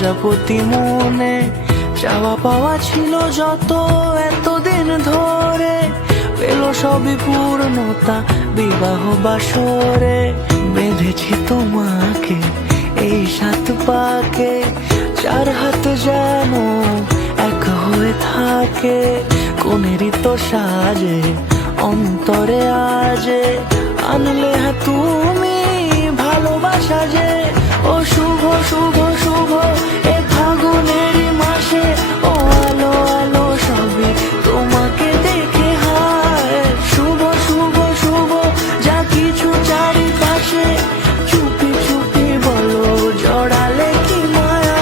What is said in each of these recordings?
প্রজাপতি মনে চাওয়া পাওয়া ছিল যত এতদিন ধরে, পেল সবই পূর্ণতা বিবাহ বাসরে। বেঁধেছি তোমাকে এই 7 পাকে, 4 হাত যেন এক হয়ে থাকে। কোনেরই তো সাজে অন্তরে আজে, আনলে হ্যাঁ তুমি ভালোবাসা যে। ও শুভ শুভ শুভ এ ফাগুনের মাসে, ও আলো আলো সবই তোমাকে দেখে হায়। শুভ শুভ শুভ যা কিছু চারিপাশে, চুপি চুপি বলো জড়ালে কি মায়া।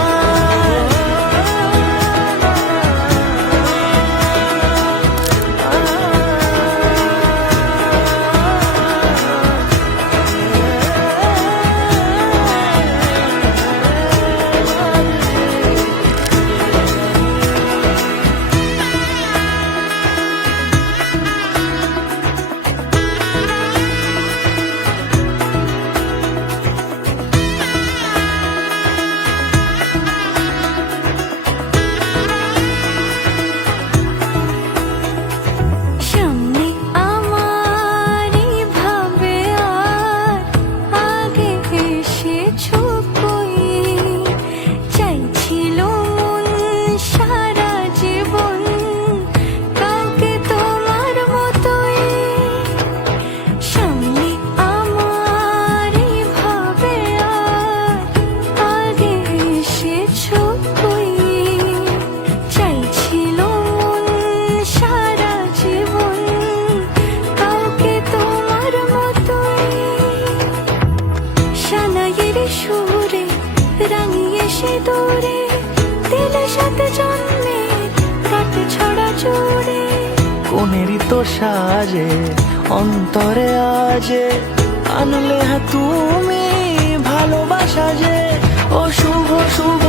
দূরে দিলের সাথে জন্মে রাতে ছড়া জুড়ে। কোনেরই তো সাজে অন্তরে আজে, আনলে হ্যাঁ তুমি ভালোবাসা যে। ও শুভ শুভ